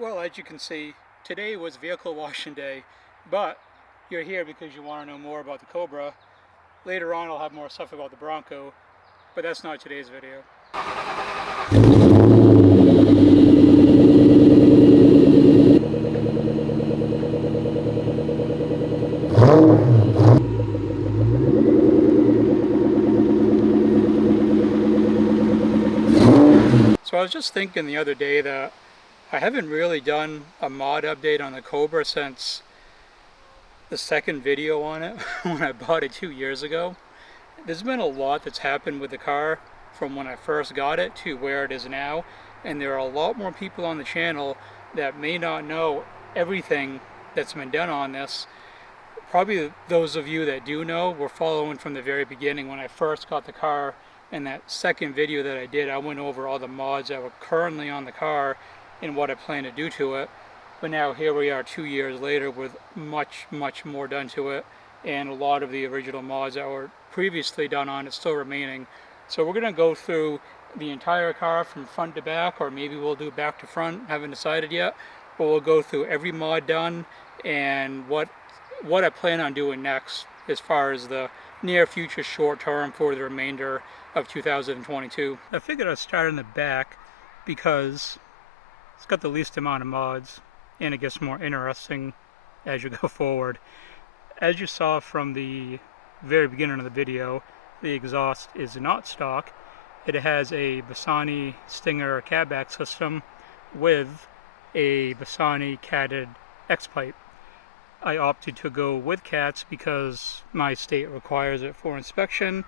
Well, as you can see, today was vehicle washing day, but you're here because you want to know more about the Cobra. Later on I'll have more stuff about the Bronco, but that's not today's video. So I was just thinking the other day that I haven't really done a mod update on the Cobra since the second video on it when I bought it 2 years ago. There's been a lot that's happened with the car from when I first got it to where it is now, and there are a lot more people on the channel that may not know everything that's been done on this. Probably those of you that do know were following from the very beginning when I first got the car. In that second video that I did, I went over all the mods that were currently on the car and what I plan to do to it. But now here we are 2 years later with much more done to it, and a lot of the original mods that were previously done on it still remaining. So we're going to go through the entire car from front to back, or maybe we'll do back to front, haven't decided yet. But we'll go through every mod done and what I plan on doing next as far as the near future short term for the remainder of 2022. I figured I'd start in the back because it's got the least amount of mods and it gets more interesting as you go forward. As you saw from the very beginning of the video, the exhaust is not stock. It has a Bassani Stinger catback system with a Bassani catted X-pipe. I opted to go with cats because my state requires it for inspection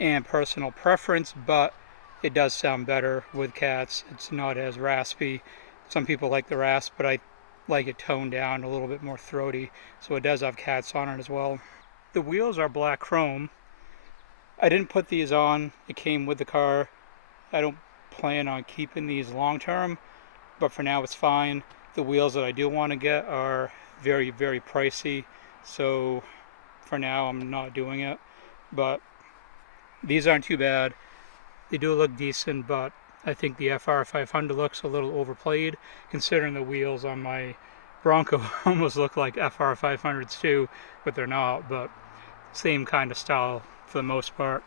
and personal preference, but it does sound better with cats. It's not as raspy. Some people like the rasp, but I like it toned down, a little bit more throaty, so it does have cats on it as well. The wheels are black chrome. I didn't put these on, it came with the car. I don't plan on keeping these long term, but for now it's fine. The wheels that I do want to get are very pricey, so for now I'm not doing it, but these aren't too bad. They do look decent, but I think the FR500 looks a little overplayed considering the wheels on my Bronco almost look like FR500s too, but they're not, but same kind of style for the most part.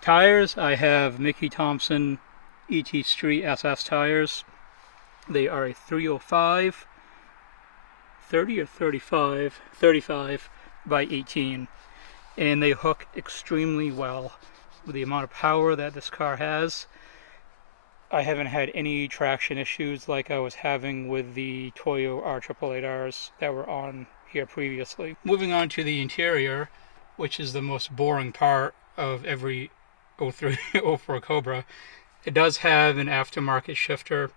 Tires, I have Mickey Thompson ET Street SS tires. They are a 305 30 or 35 by 18, and they hook extremely well with the amount of power that this car has. I haven't had any traction issues like I was having with the Toyo R888Rs that were on here previously. Moving on to the interior, which is the most boring part of every 04 Cobra. It does have an aftermarket shifter.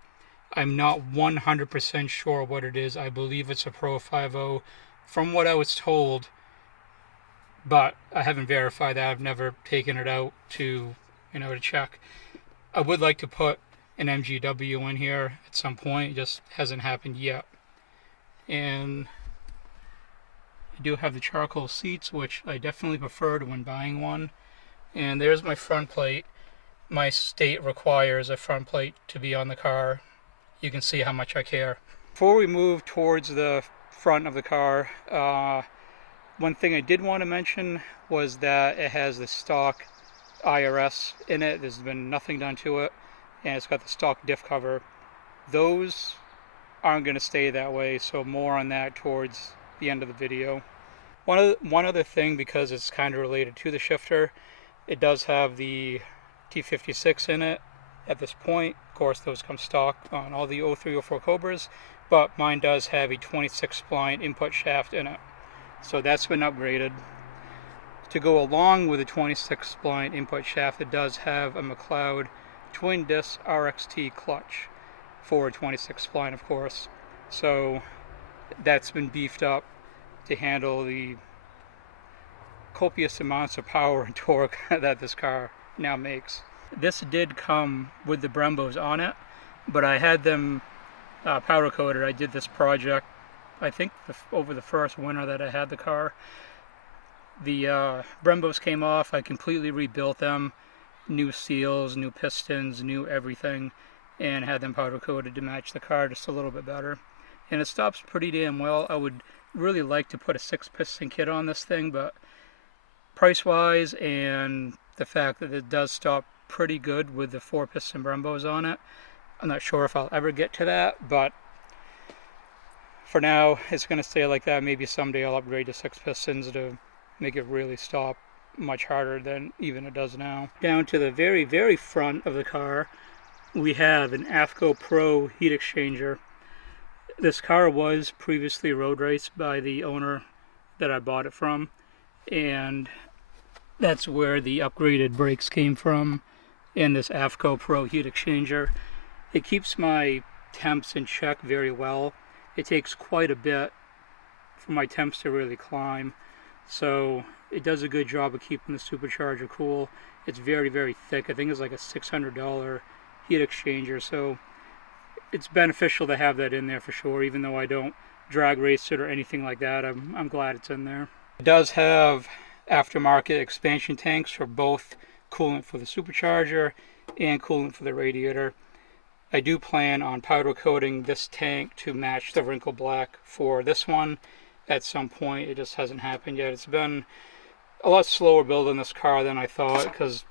I'm not 100% sure what it is. I believe it's a Pro 5.0 from what I was told, but I haven't verified that. I've never taken it out to check. I would like to put an MGW in here at some point. It just hasn't happened yet. And I do have the charcoal seats, which I definitely preferred when buying one. And there's my front plate. My state requires a front plate to be on the car. You can see how much I care. Before we move towards the front of the car, one thing I did want to mention was that it has the stock IRS in it. There's been nothing done to it, and it's got the stock diff cover. Those aren't going to stay that way, so more on that towards the end of the video. One other thing, because it's kind of related to the shifter, it does have the T56 in it at this point. Of course, those come stock on all the 0304 Cobras, but mine does have a 26 spline input shaft in it, so that's been upgraded. To go along with the 26 spline input shaft, it does have a McLeod twin disc RXT clutch for 26 spline, of course, so that's been beefed up to handle the copious amounts of power and torque that this car now makes. This did come with the Brembos on it, but I had them powder coated. I did this project, I think, over the first winter that I had the car. The Brembos came off. I completely rebuilt them. New seals, new pistons, new everything. and had them powder coated to match the car just a little bit better. And it stops pretty damn well. I would really like to put a 6-piston kit on this thing, but price-wise and the fact that it does stop pretty good with the 4-piston Brembos on it, I'm not sure if I'll ever get to that, but for now it's going to stay like that. Maybe someday I'll upgrade to 6 pistons to make it really stop much harder than even it does now. Down to the very, very front of the car, we have an AFCO Pro heat exchanger. This car was previously road raced by the owner that I bought it from, and that's where the upgraded brakes came from, and this AFCO Pro heat exchanger. It keeps my temps in check very well. It takes quite a bit for my temps to really climb, so it does a good job of keeping the supercharger cool. It's very, very thick. I think it's like a $600 heat exchanger, so it's beneficial to have that in there for sure. Even though I don't drag race it or anything like that, I'm glad it's in there. It does have aftermarket expansion tanks for both coolant for the supercharger and coolant for the radiator. I do plan on powder coating this tank to match the wrinkle black for this one at some point. It just hasn't happened yet. It's been a lot slower building this car than I thought, because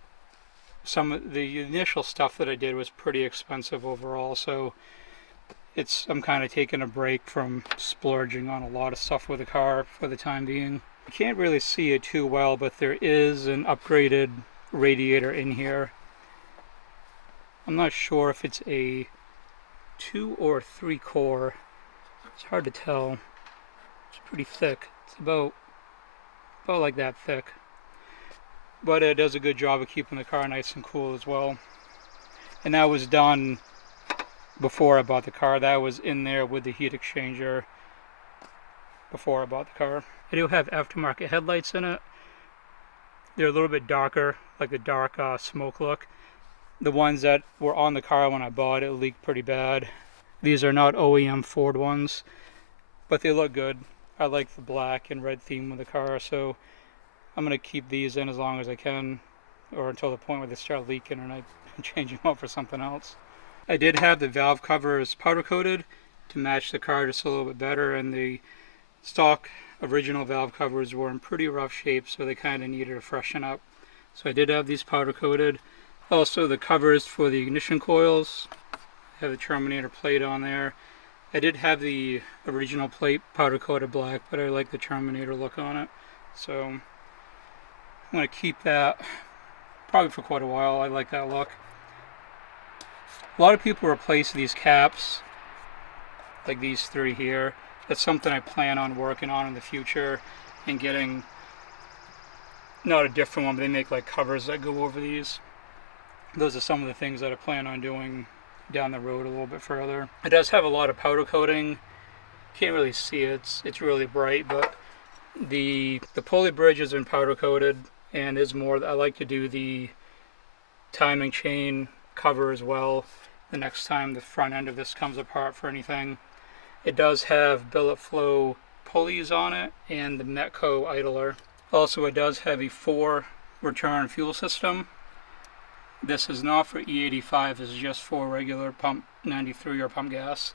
some of the initial stuff that I did was pretty expensive overall, so I'm kind of taking a break from splurging on a lot of stuff with the car for the time being. You can't really see it too well, but there is an upgraded radiator in here. I'm not sure if it's a 2 or 3 core. It's hard to tell. It's pretty thick. It's about like that thick. But it does a good job of keeping the car nice and cool as well. And that was done before I bought the car. That was in there with the heat exchanger before I bought the car. I do have aftermarket headlights in it. They're a little bit darker, like a dark smoke look. The ones that were on the car when I bought it leaked pretty bad. These are not OEM Ford ones, but they look good. I like the black and red theme of the car, so I'm going to keep these in as long as I can, or until the point where they start leaking and I change them up for something else. I did have the valve covers powder coated to match the car just a little bit better, and the stock original valve covers were in pretty rough shape, so they kind of needed to freshen up. So I did have these powder coated. Also the covers for the ignition coils, I have the Terminator plate on there. I did have the original plate powder coated black, but I like the Terminator look on it, so I'm going to keep that probably for quite a while. I like that look. A lot of people replace these caps, like these 3 here. That's something I plan on working on in the future and getting, not a different one, but they make like covers that go over these. Those are some of the things that I plan on doing down the road a little bit further. It does have a lot of powder coating. Can't really see it. It's really bright, but the pulley bridge has been powder coated, and there's more. I like to do the timing chain cover as well the next time the front end of this comes apart for anything. It does have billet flow pulleys on it and the Metco idler. Also, it does have a 4 return fuel system. This is not for E85, this is just for regular pump 93 or pump gas.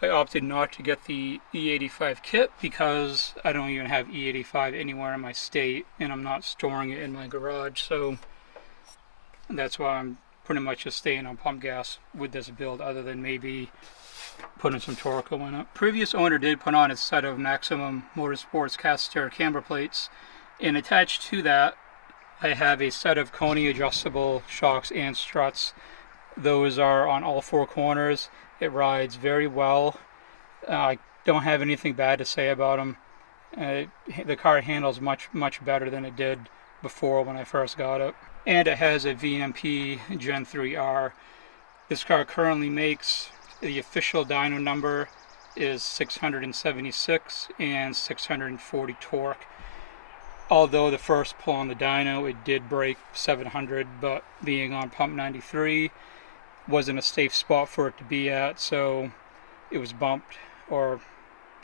I opted not to get the E85 kit because I don't even have E85 anywhere in my state, and I'm not storing it in my garage, so that's why I'm pretty much just staying on pump gas with this build, other than maybe putting some Torco in it. Previous owner did put on a set of Maximum Motorsports caster camber plates, and attached to that I have a set of Koni adjustable shocks and struts. Those are on all 4 corners. It rides very well. I don't have anything bad to say about them. The car handles much better than it did before when I first got it. And it has a VMP Gen 3R. This car currently makes, the official dyno number is 676 and 640 torque. Although the first pull on the dyno, it did break 700, but being on pump 93 wasn't a safe spot for it to be at, so it was bumped, or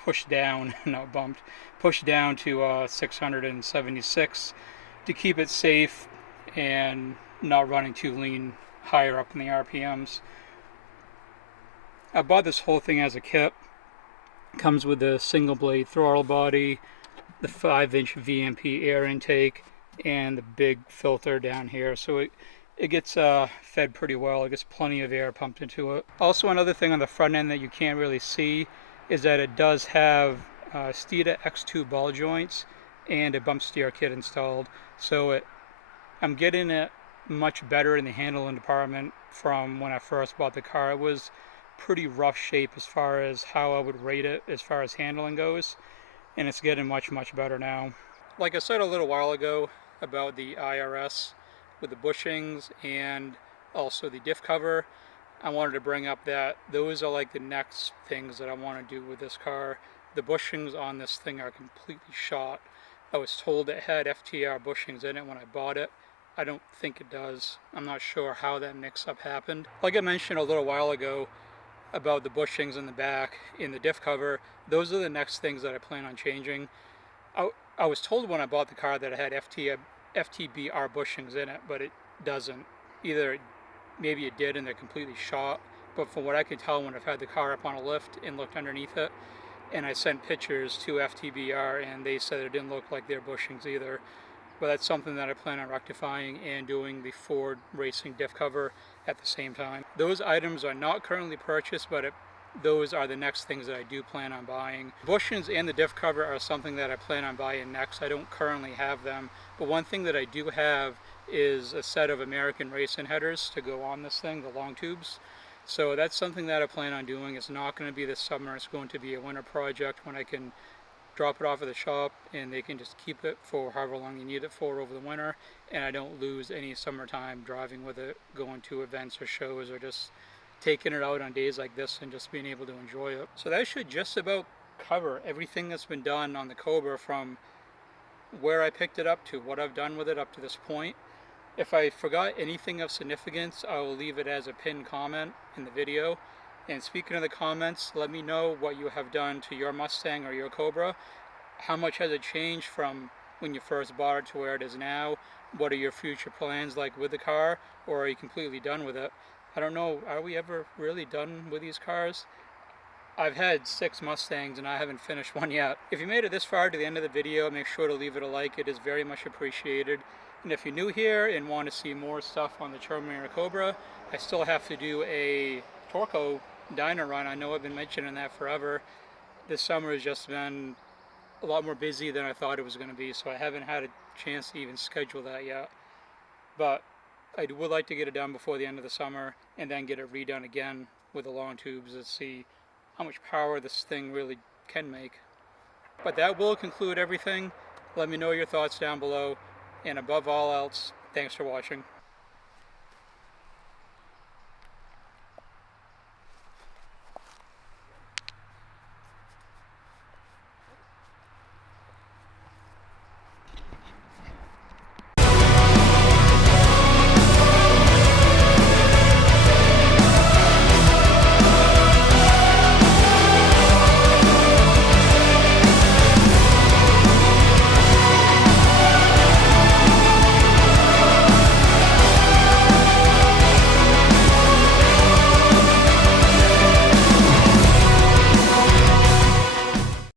pushed down, not bumped, pushed down to 676 to keep it safe and not running too lean higher up in the RPMs. I bought this whole thing as a kit. It comes with the single blade throttle body, the 5-inch VMP air intake, and the big filter down here. So it gets fed pretty well. It gets plenty of air pumped into it. Also, another thing on the front end that you can't really see is that it does have Steeda X2 ball joints and a bump steer kit installed. So I'm getting it much better in the handling department from when I first bought the car. It was pretty rough shape as far as how I would rate it as far as handling goes, and it's getting much better now. Like I said a little while ago about the IRS with the bushings and also the diff cover, I wanted to bring up that those are like the next things that I want to do with this car. The bushings on this thing are completely shot. I was told it had FTR bushings in it when I bought it. I don't think it does. I'm not sure how that mix-up happened. Like I mentioned a little while ago about the bushings in the back in the diff cover, those are the next things that I plan on changing. I was told when I bought the car that it had FTBR bushings in it, but it doesn't. Either maybe it did and they're completely shot, but from what I could tell when I've had the car up on a lift and looked underneath it, and I sent pictures to FTBR and they said it didn't look like their bushings either. But that's something that I plan on rectifying and doing the Ford Racing diff cover at the same time. Those items are not currently purchased, but those are the next things that I do plan on buying. Bushings and the diff cover are something that I plan on buying next. I don't currently have them, but one thing that I do have is a set of American Racing headers to go on this thing, the long tubes. So that's something that I plan on doing. It's not going to be this summer. It's going to be a winter project when I can drop it off at the shop and they can just keep it for however long you need it for over the winter, and I don't lose any summertime driving with it, going to events or shows, or just taking it out on days like this and just being able to enjoy it. So that should just about cover everything that's been done on the Cobra, from where I picked it up to what I've done with it up to this point. If I forgot anything of significance, I will leave it as a pinned comment in the video. And speaking of the comments, let me know what you have done to your Mustang or your Cobra. How much has it changed from when you first bought it to where it is now? What are your future plans like with the car? Or are you completely done with it? I don't know, are we ever really done with these cars? I've had 6 Mustangs and I haven't finished one yet. If you made it this far to the end of the video, make sure to leave it a like. It is very much appreciated. And if you're new here and want to see more stuff on the Terminator Cobra, I still have to do a Torco dyno run. I know I've been mentioning that forever. This summer has just been a lot more busy than I thought it was going to be, so I haven't had a chance to even schedule that yet. But I would like to get it done before the end of the summer and then get it redone again with the long tubes to see how much power this thing really can make. But that will conclude everything. Let me know your thoughts down below, and above all else, thanks for watching.